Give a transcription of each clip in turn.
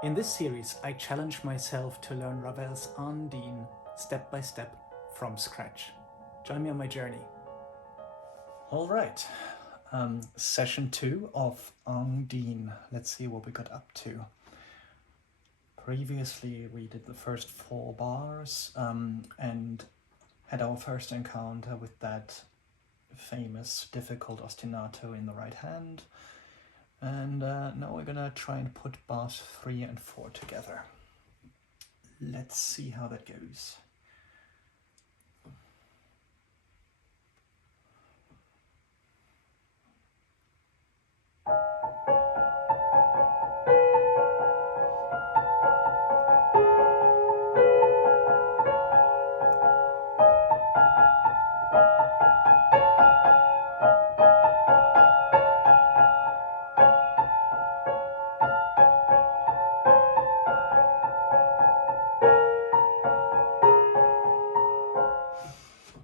In this series, I challenge myself to learn Ravel's Ondine step by step from scratch. Join me on my journey. All right, session 2 of Ondine. Let's see what we got up to. Previously, we did the first 4 bars and had our first encounter with that famous difficult ostinato in the right hand. And now we're gonna try and put bars 3 and 4 together. Let's see how that goes.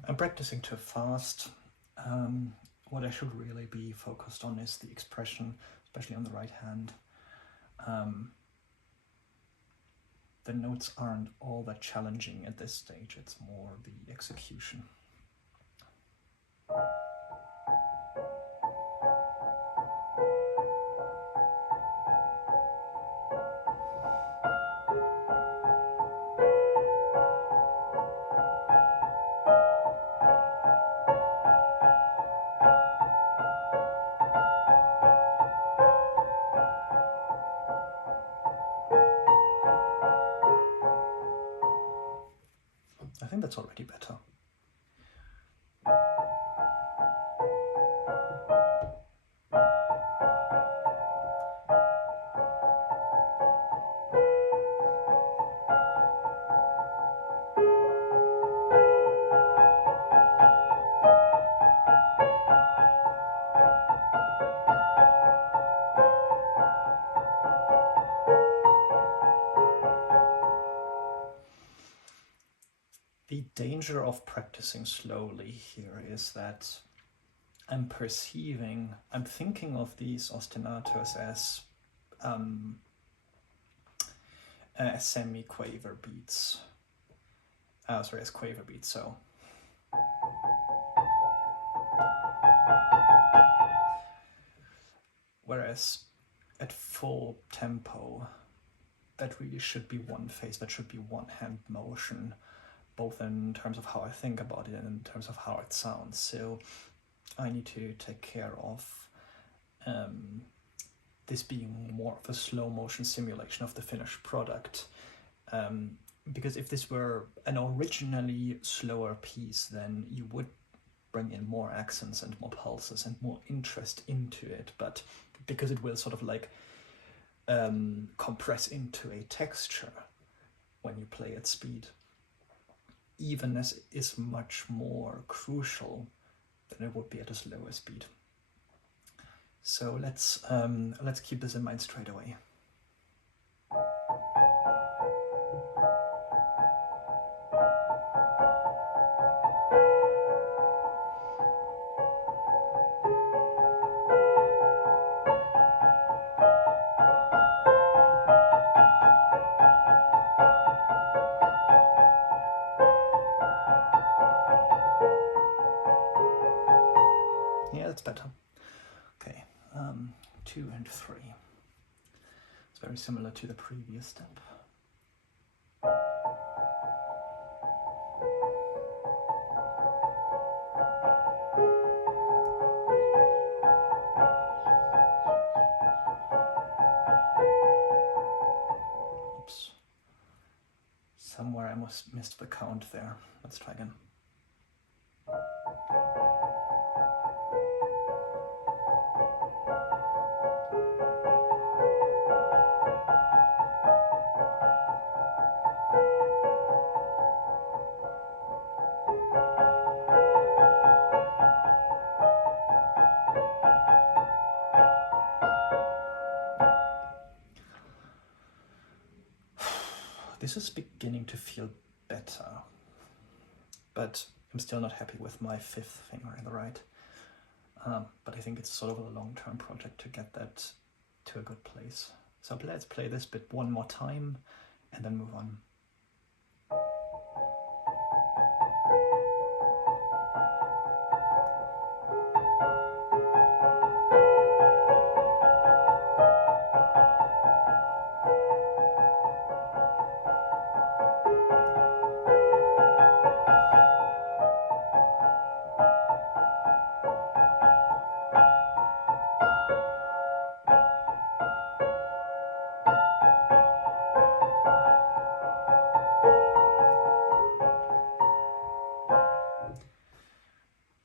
I'm practicing too fast. What I should really be focused on is the expression, especially on the right hand. The notes aren't all that challenging at this stage, it's more the execution. I think that's already better. The danger of practicing slowly here is that I'm thinking of these ostinatos as semi-quaver beats. As quaver beats, so. Whereas at full tempo, that really should be one phase, that should be one hand motion, both in terms of how I think about it and in terms of how it sounds. So I need to take care of this being more of a slow motion simulation of the finished product. Because if this were an originally slower piece, then you would bring in more accents and more pulses and more interest into it. But because it will sort of like compress into a texture when you play at speed, evenness is much more crucial than it would be at a slower speed. So let's keep this in mind straight away. Yeah, that's better. Okay, 2 and 3. It's very similar to the previous step. Oops. Somewhere I missed the count there. Let's try again. This is beginning to feel better, but I'm still not happy with my 5th finger in the right. But I think it's sort of a long-term project to get that to a good place. So let's play this bit one more time and then move on.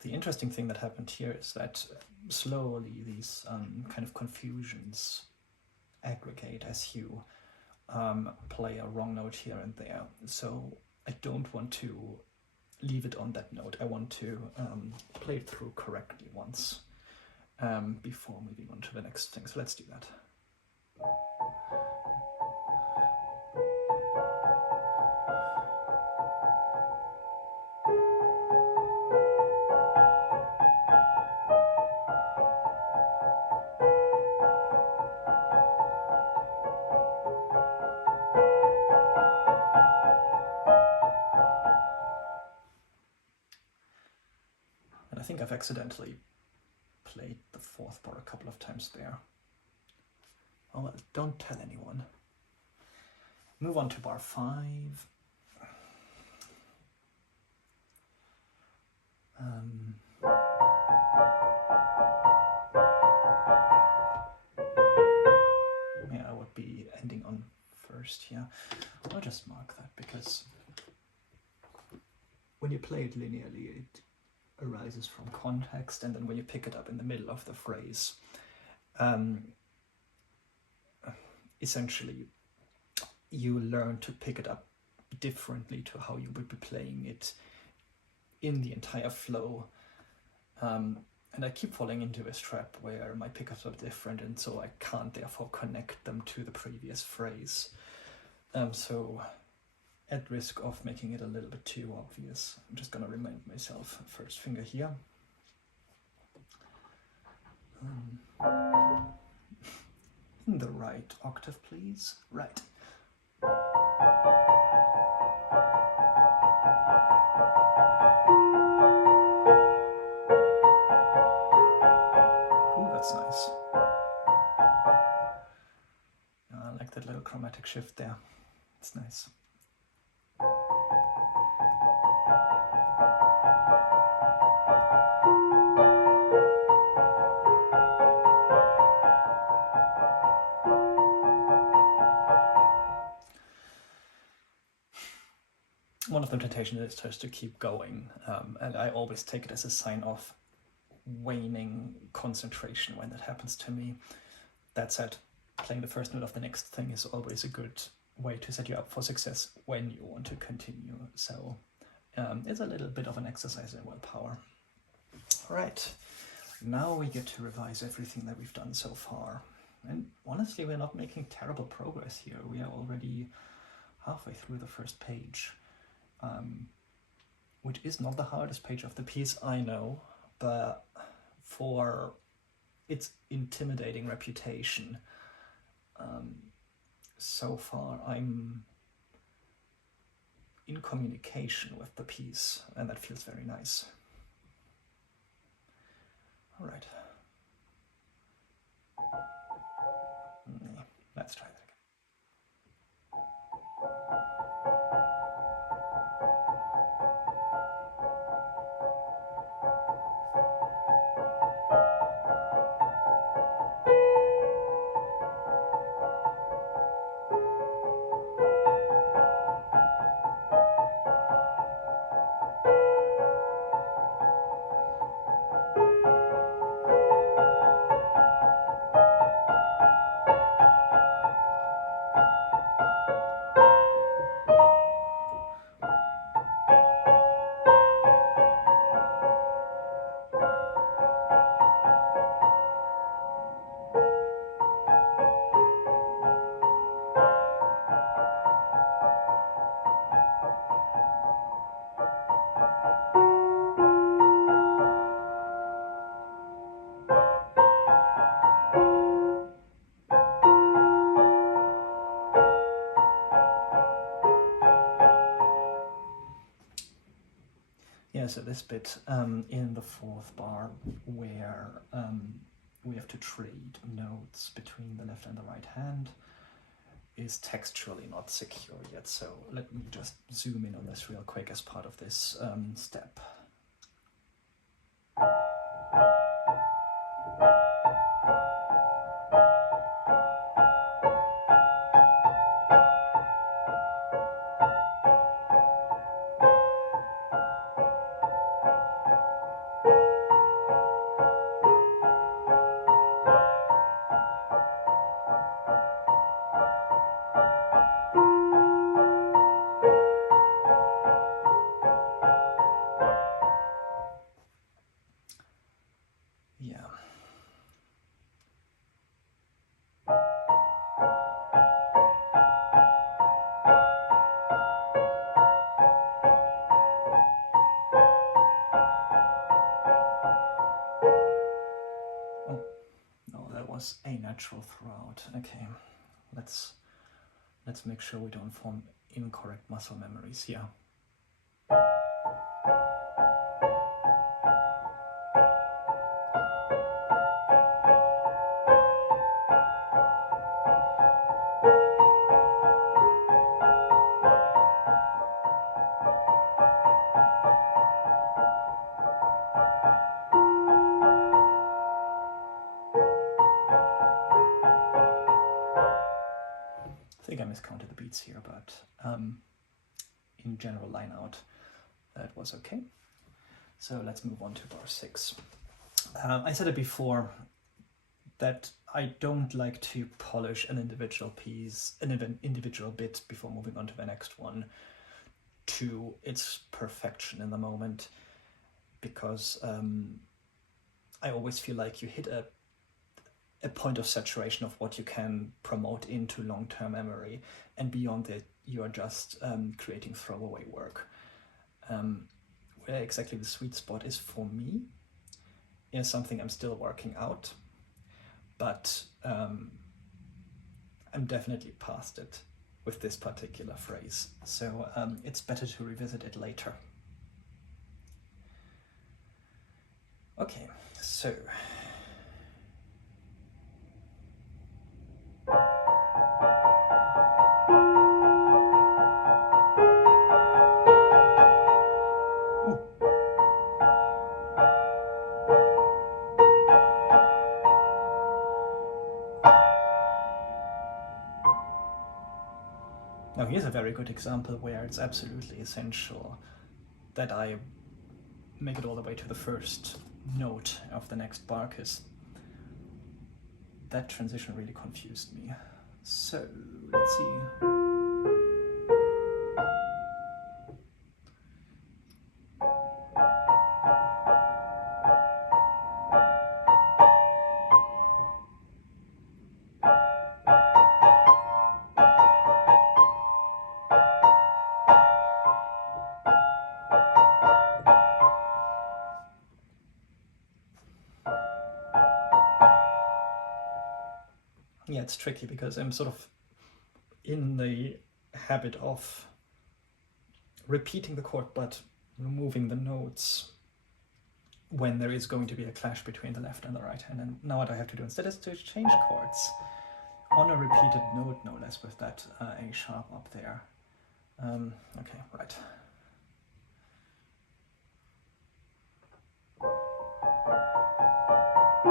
The interesting thing that happened here is that slowly these kind of confusions aggregate as you play a wrong note here and there. So I don't want to leave it on that note. I want to play it through correctly once before moving on to the next thing. So let's do that. And I think I've accidentally played the fourth bar a couple of times there. Oh well, don't tell anyone. Move on to bar 5. Yeah, I would be ending on first here. I'll just mark that because when you play it linearly, it arises from context, and then when you pick it up in the middle of the phrase, essentially you learn to pick it up differently to how you would be playing it in the entire flow. And I keep falling into this trap where my pickups are different, and so I can't therefore connect them to the previous phrase. So at risk of making it a little bit too obvious, I'm just going to remind myself, first finger here. In the right octave, please. Right. Ooh, that's nice. I like that little chromatic shift there. It's nice. One of the temptations is just to keep going, and I always take it as a sign of waning concentration when that happens to me. That said, playing the first note of the next thing is always a good way to set you up for success when you want to continue. So it's a little bit of an exercise in willpower. All right, now we get to revise everything that we've done so far. And honestly, we're not making terrible progress here. We are already halfway through the first page. Which is not the hardest page of the piece, I know, but for its intimidating reputation, so far I'm in communication with the piece, and that feels very nice. All right. Let's try that again. so this bit in the fourth bar where we have to trade notes between the left and the right hand is textually not secure yet. So let me just zoom in on this real quick as part of this step. Yeah. Oh, no, that was a natural throughout. Okay, let's make sure we don't form incorrect muscle memories here. I think I miscounted the beats here, but in general line out, that was okay. So let's move on to bar 6. I said it before that I don't like to polish an individual piece, an individual bit before moving on to the next one to its perfection in the moment, because I always feel like you hit a point of saturation of what you can promote into long-term memory, and beyond it you are just creating throwaway work. Where exactly the sweet spot is for me is something I'm still working out, but I'm definitely past it with this particular phrase, so it's better to revisit it later. Okay, so now here's a very good example where it's absolutely essential that I make it all the way to the first note of the next bar, because that transition really confused me. So let's see. Yeah, it's tricky because I'm sort of in the habit of repeating the chord but removing the notes when there is going to be a clash between the left and the right hand. And now what I have to do instead is to change chords on a repeated note, no less, with that A sharp up there. Okay, right.